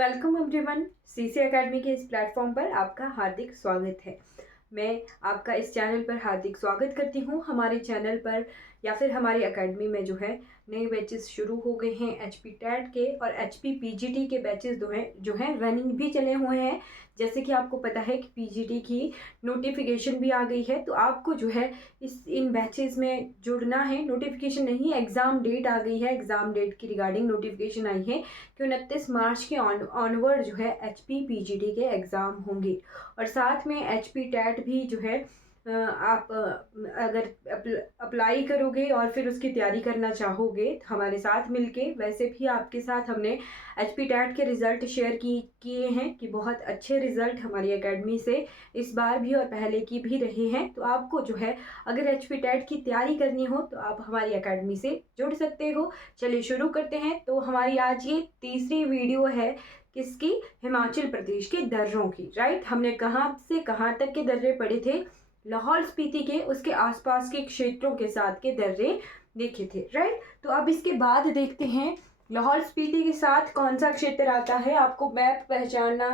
Welcome everyone. CC academy के इस platform पर आपका हार्दिक स्वागत है। मैं आपका इस चैनल पर हार्दिक स्वागत करती हूँ। हमारे चैनल पर या फिर हमारी एकेडमी में जो है नए बैचेस शुरू हो गए हैं। एचपी टेट के और एचपी पीजीटी के बैचेस जो हैं रनिंग भी चले हुए हैं। जैसे कि आपको पता है कि पीजीटी की नोटिफिकेशन भी आ गई है, तो आपको जो है इन बैचेस में जुड़ना है। नोटिफिकेशन नहीं, एग्ज़ाम डेट आ गई है। एग्ज़ाम डेट की रिगार्डिंग नोटिफिकेशन आई है कि 29 मार्च के ऑनवर्ड जो है एचपी पीजीटी के एग्ज़ाम होंगे। और साथ में एचपी टेट भी जो है आप अगर अप्लाई करोगे और फिर उसकी तैयारी करना चाहोगे हमारे साथ मिलके, वैसे भी आपके साथ हमने एचपी टेट के रिज़ल्ट शेयर किए हैं कि बहुत अच्छे रिज़ल्ट हमारी एकेडमी से इस बार भी और पहले की भी रहे हैं। तो आपको जो है अगर एचपी टेट की तैयारी करनी हो तो आप हमारी एकेडमी से जुड़ सकते हो। चलिए शुरू करते हैं। तो हमारी आज ये तीसरी वीडियो है किसकी? हिमाचल प्रदेश के दर्रों की। राइट, हमने कहाँ से कहाँ तक के दर्रे पढ़े थे? लाहौल स्पीति के उसके आसपास के क्षेत्रों के साथ के दर्रे देखे थे। राइट, तो अब इसके बाद देखते हैं लाहौल स्पीति के साथ कौन सा क्षेत्र आता है। आपको मैप पहचानना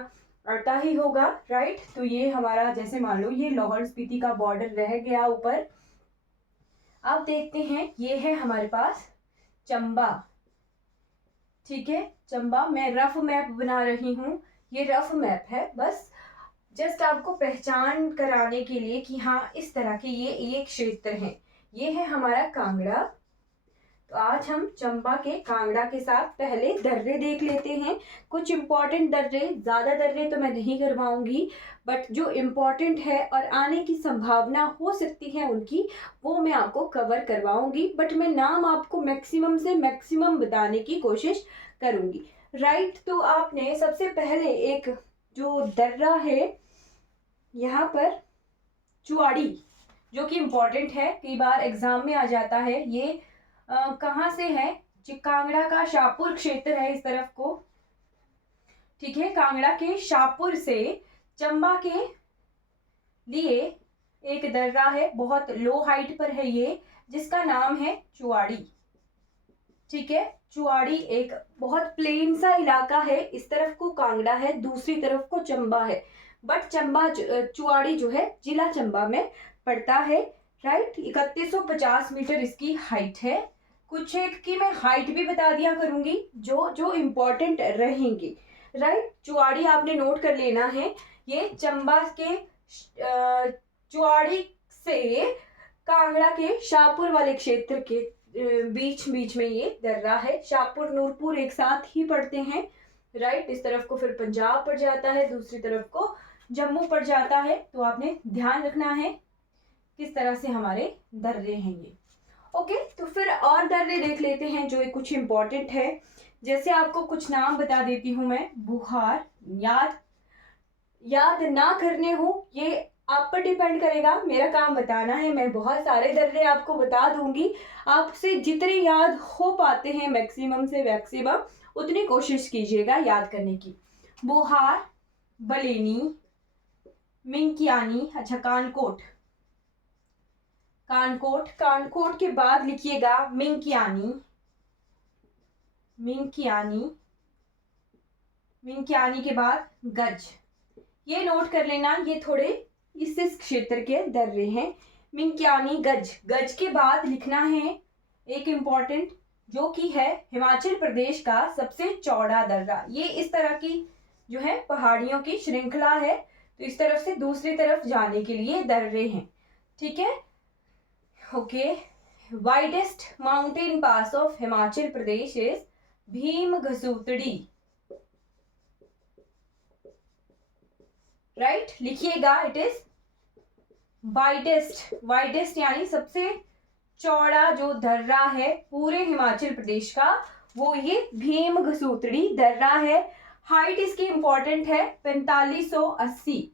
आता ही होगा। राइट, तो ये हमारा, जैसे मान लो ये लाहौल स्पीति का बॉर्डर रह गया ऊपर। अब देखते हैं, ये है हमारे पास चंबा। ठीक है, चंबा। मैं रफ मैप बना रही हूँ, ये रफ मैप है, बस जस्ट आपको पहचान कराने के लिए कि हाँ इस तरह के ये क्षेत्र हैं। ये है हमारा कांगड़ा। तो आज हम चंबा के कांगड़ा के साथ पहले दर्रे देख लेते हैं। कुछ इंपॉर्टेंट दर्रे, ज़्यादा दर्रे तो मैं नहीं करवाऊंगी, बट जो इम्पोर्टेंट है और आने की संभावना हो सकती है उनकी, वो मैं आपको कवर करवाऊंगी। बट मैं नाम आपको मैक्सिमम से मैक्सिमम बताने की कोशिश करूंगी। राइट, तो आपने सबसे पहले एक जो दर्रा है यहाँ पर चुआड़ी, जो कि इम्पोर्टेंट है, कई बार एग्जाम में आ जाता है। ये कहाँ से है? कांगड़ा का शाहपुर क्षेत्र है इस तरफ को। ठीक है, कांगड़ा के शाहपुर से चंबा के लिए एक दर्रा है, बहुत लो हाइट पर है ये, जिसका नाम है चुआड़ी। ठीक है, चुआड़ी एक बहुत प्लेन सा इलाका है। इस तरफ को कांगड़ा है, दूसरी तरफ को चंबा है, बट चंबा चुआड़ी जो है जिला चंबा में पड़ता है। राइट, 3150 मीटर इसकी हाइट है। कुछ एक की मैं हाइट भी बता दिया करूंगी जो जो इम्पोर्टेंट रहेंगी। राइट, चुआड़ी आपने नोट कर लेना है। ये चंबा के चुआड़ी से कांगड़ा के शाहपुर वाले क्षेत्र के बीच बीच में ये दर्रा है। शाहपुर नूरपुर एक साथ ही पड़ते हैं। राइट, इस तरफ को फिर पंजाब पड़ जाता है, दूसरी तरफ को जम्मू पड़ जाता है। तो आपने ध्यान रखना है किस तरह से हमारे दर्रे हैं ये। ओके, तो फिर और दर्रे देख लेते हैं जो कुछ इंपॉर्टेंट है। जैसे आपको कुछ नाम बता देती हूँ मैं। बुहार, याद ना करने हो ये आप पर डिपेंड करेगा, मेरा काम बताना है। मैं बहुत सारे दर्रे आपको बता दूंगी, आपसे जितने याद हो पाते हैं मैक्सिमम से मैक्सिमम उतनी कोशिश कीजिएगा याद करने की। बुहार, बलेनी, मिंकियानी, अच्छा कानकोट, कानकोट, कानकोट के बाद लिखिएगा मिंकियानी, मिंकियानी, मिंकियानी के बाद गज। ये नोट कर लेना, ये थोड़े इस क्षेत्र के दर्रे हैं। मिंकियानी, गज। गज के बाद लिखना है एक इम्पॉर्टेंट, जो कि है हिमाचल प्रदेश का सबसे चौड़ा दर्रा। ये इस तरह की जो है पहाड़ियों की श्रृंखला है, तो इस तरफ से दूसरी तरफ जाने के लिए दर्रे हैं। ठीक है, okay. Widest mountain pass of Himachal Pradesh is Bhim घसूतड़ी। राइट, लिखिएगा, इट इज वाइडेस्ट, वाइडेस्ट यानी सबसे चौड़ा जो दर्रा है पूरे हिमाचल प्रदेश का, वो ये भीम घसूतड़ी दर्रा है। हाइट इसकी इंपॉर्टेंट है 4580,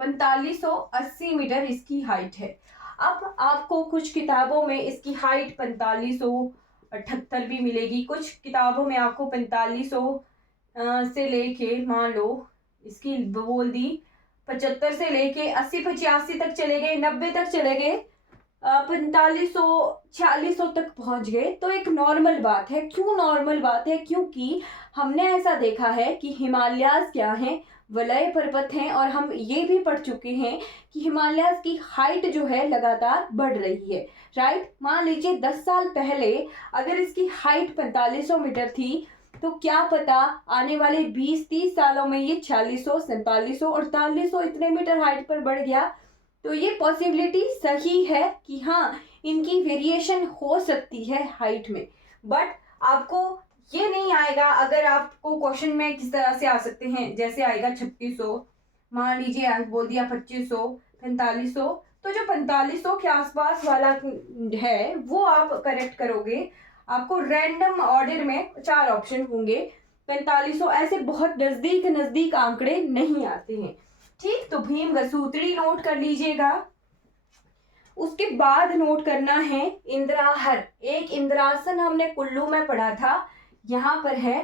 4580 मीटर इसकी हाइट है। अब आपको कुछ किताबों में इसकी हाइट 4578 भी मिलेगी, कुछ किताबों में आपको 4500 से लेके, मान लो इसकी बोल दी 75 से लेके 80 85 तक चले गए, 90 तक चले गए, 4500 4600 तक पहुंच गए, तो एक नॉर्मल बात है। क्यों नॉर्मल बात है? क्योंकि हमने ऐसा देखा है कि हिमालयाज क्या हैं, वलय पर्वत हैं, और हम ये भी पढ़ चुके हैं कि हिमालयाज की हाइट जो है लगातार बढ़ रही है, राइट। मान लीजिए 10 साल पहले अगर इसकी हाइट 4500 मीटर थी, तो क्या पता आने वाले 20-30 सालों में ये 4600, 4700, 4800 इतने मीटर हाइट पर बढ़ गया। तो ये पॉसिबिलिटी सही है कि हाँ, इनकी वेरिएशन हो सकती है हाइट में। बट आपको ये नहीं आएगा, अगर आपको क्वेश्चन में किस तरह से आ सकते हैं, जैसे आएगा 3600, मान लीजिए आप बोल दिया 2500, 4500, तो जो 4500 के आसपास वाला है वो आप करेक्ट करोगे। आपको रैंडम ऑर्डर में 4 ऑप्शन होंगे, 4500 ऐसे बहुत नजदीक नजदीक आंकड़े नहीं आते हैं, ठीक। तो भीम घसूत्री नोट कर लीजिएगा। उसके बाद नोट करना है इंद्राहर। एक इंद्रासन हमने कुल्लू में पढ़ा था, यहां पर है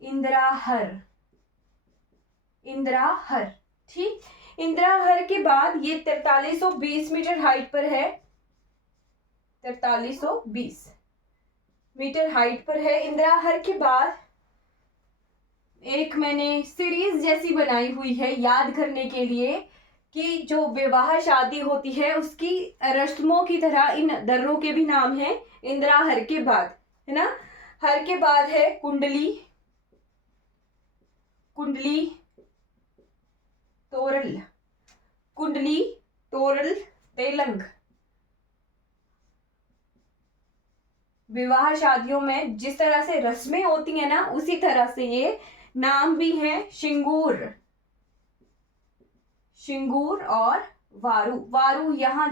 इंद्राहर, इंद्राहर, ठीक। इंद्राहर के बाद ये 4320 मीटर हाइट पर है, 4320 मीटर हाइट पर है। इंद्राहर के बाद एक मैंने सीरीज जैसी बनाई हुई है याद करने के लिए कि जो विवाह शादी होती है उसकी रस्मों की तरह इन दर्रों के भी नाम हैं। इंद्राहर के बाद है ना, हर के बाद है कुंडली, कुंडली तोरल, कुंडली तोरल तेलंग। विवाह शादियों में जिस तरह से रस्में होती है ना, उसी तरह से ये नाम भी है शिंगूर, शिंगूर और वारू। वारू यहाँ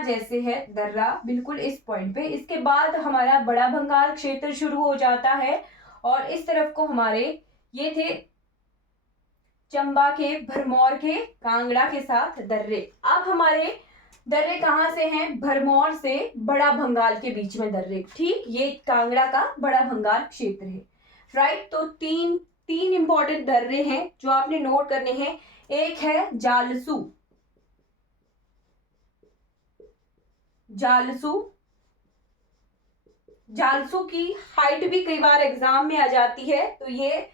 जैसे है दर्रा, बिल्कुल इस पॉइंट पे। इसके बाद हमारा बड़ा भंगाल क्षेत्र शुरू हो जाता है, और इस तरफ को हमारे ये थे चंबा के, भरमौर के, कांगड़ा के साथ दर्रे। अब हमारे दर्रे कहाँ से हैं? भरमौर से बड़ा भंगाल के बीच में दर्रे, ठीक। ये कांगड़ा का बड़ा भंगाल क्षेत्र है, राइट। तो तीन इंपॉर्टेंट दर्रे हैं जो आपने नोट करने हैं। एक है जालसू, जालसू, जालसू की हाइट भी कई बार एग्जाम में आ जाती है, तो ये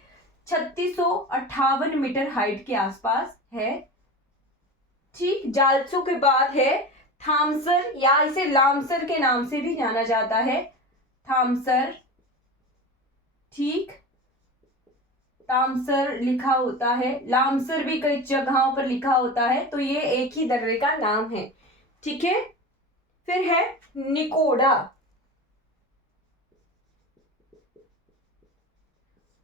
3658 मीटर हाइट के आसपास है, ठीक। जालसू के बाद है थामसर, या इसे लामसर के नाम से भी जाना जाता है, थामसर, ठीक। तामसर लिखा होता है, लामसर भी कई जगहों पर लिखा होता है, तो ये एक ही दर्रे का नाम है, ठीक है। फिर है निकोड़ा,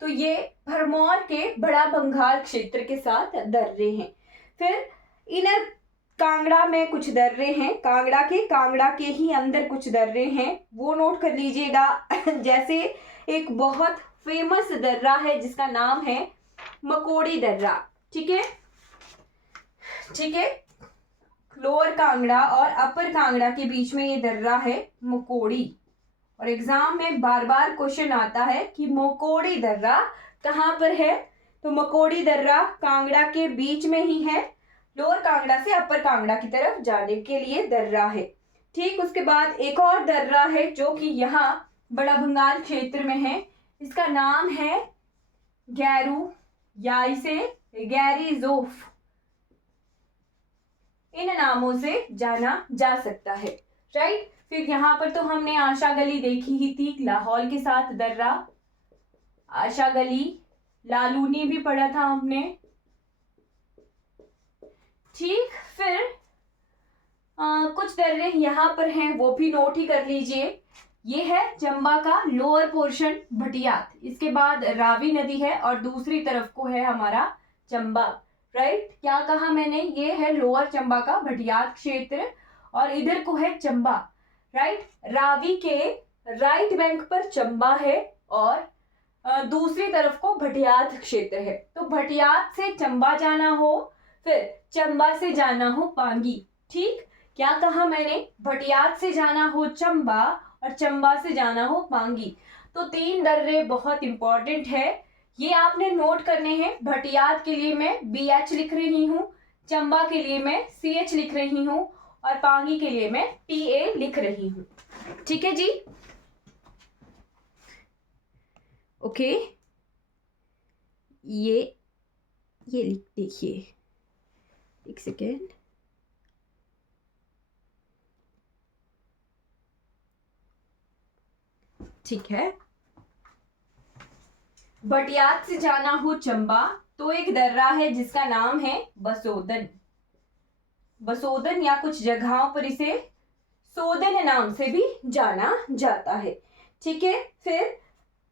तो ये भरमौर के बड़ा भंगाल क्षेत्र के साथ दर्रे हैं। फिर इनर कांगड़ा में कुछ दर्रे हैं, कांगड़ा के ही अंदर कुछ दर्रे हैं, वो नोट कर लीजिएगा। जैसे एक बहुत फेमस दर्रा है जिसका नाम है मकोड़ी दर्रा, ठीक है, ठीक है। लोअर कांगड़ा और अपर कांगड़ा के बीच में ये दर्रा है मकोड़ी, और एग्जाम में बार बार क्वेश्चन आता है कि मकोड़ी दर्रा कहाँ पर है, तो मकोड़ी दर्रा कांगड़ा के बीच में ही है, लोअर कांगड़ा से अपर कांगड़ा की तरफ जाने के लिए दर्रा है, ठीक। उसके बाद एक और दर्रा है जो कि यहाँ बड़ा भंगाल क्षेत्र में है, इसका नाम है गैरू, या इसे गैरीजोफ, इन नामों से जाना जा सकता है, राइट। फिर यहाँ पर तो हमने आशा गली देखी ही थी, लाहौल के साथ दर्रा, आशा गली, लालूनी भी पढ़ा था हमने, ठीक। फिर कुछ दर्रे यहाँ पर हैं, वो भी नोट ही कर लीजिए। ये है चंबा का लोअर पोर्शन भटियात, इसके बाद रावी नदी है और दूसरी तरफ को है हमारा चंबा, राइट। क्या कहा मैंने? ये है लोअर चंबा का भटियात क्षेत्र और इधर को है चंबा, राइट। रावी के राइट बैंक पर चंबा है और दूसरी तरफ को भटियात क्षेत्र है। तो भटियात से चंबा जाना हो, फिर चंबा से जाना हो पांगी, ठीक। क्या कहा मैंने? भटियात से जाना हो चंबा और चंबा से जाना हो पांगी। तो 3 दर्रे बहुत इंपॉर्टेंट है, ये आपने नोट करने हैं। भटियात के लिए मैं BH लिख रही हूँ, चंबा के लिए मैं CH लिख रही हूँ, और पांगी के लिए मैं PA लिख रही हूँ। ठीक है जी, ओके। ये लिख देखिए, एक सेकेंड। ठीक है। बटियात से जाना हो चंबा तो एक दर्रा है जिसका नाम है बसोदन। बसोदन या कुछ जगहों पर इसे सोदन नाम से भी जाना जाता है। ठीक है। फिर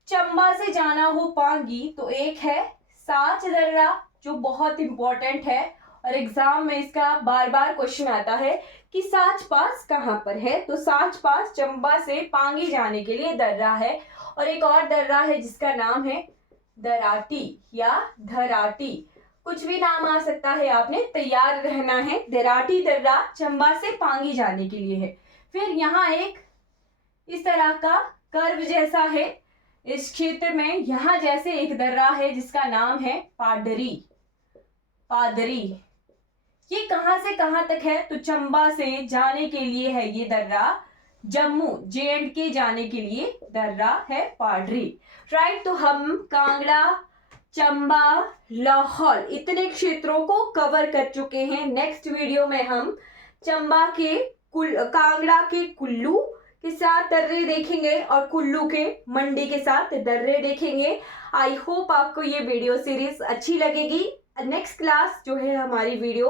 चंबा से जाना हो पांगी तो एक है साच दर्रा, जो बहुत इंपॉर्टेंट है और एग्जाम में इसका बार बार क्वेश्चन आता है कि साच पास कहाँ पर है। तो साच पास चंबा से पांगी जाने के लिए दर्रा है। और एक और दर्रा है जिसका नाम है दराटी या धराटी, कुछ भी नाम आ सकता है, आपने तैयार रहना है। दराटी दर्रा चंबा से पांगी जाने के लिए है। फिर यहाँ एक इस तरह का कर्व जैसा है इस क्षेत्र में, यहाँ जैसे एक दर्रा है जिसका नाम है पाडरी। पादरी ये कहां से कहां तक है? तो चंबा से जाने के लिए है ये दर्रा, जम्मू JNK जाने के लिए दर्रा है पाडरी। राइट। तो हम कांगड़ा, चंबा, लाहौल इतने क्षेत्रों को कवर कर चुके हैं। नेक्स्ट वीडियो में हम चंबा के कांगड़ा के कुल्लू के साथ दर्रे देखेंगे और कुल्लू के मंडी के साथ दर्रे देखेंगे। आई होप आपको ये वीडियो सीरीज अच्छी लगेगी। नेक्स्ट क्लास जो है हमारी वीडियो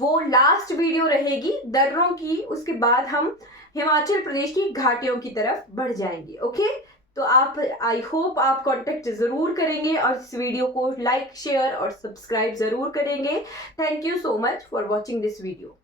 वो लास्ट वीडियो रहेगी दर्रों की, उसके बाद हम हिमाचल प्रदेश की घाटियों की तरफ बढ़ जाएंगे। ओके, तो आप आई होप आप कांटेक्ट जरूर करेंगे और इस वीडियो को लाइक, शेयर और सब्सक्राइब जरूर करेंगे। Thank you so much for watching this video.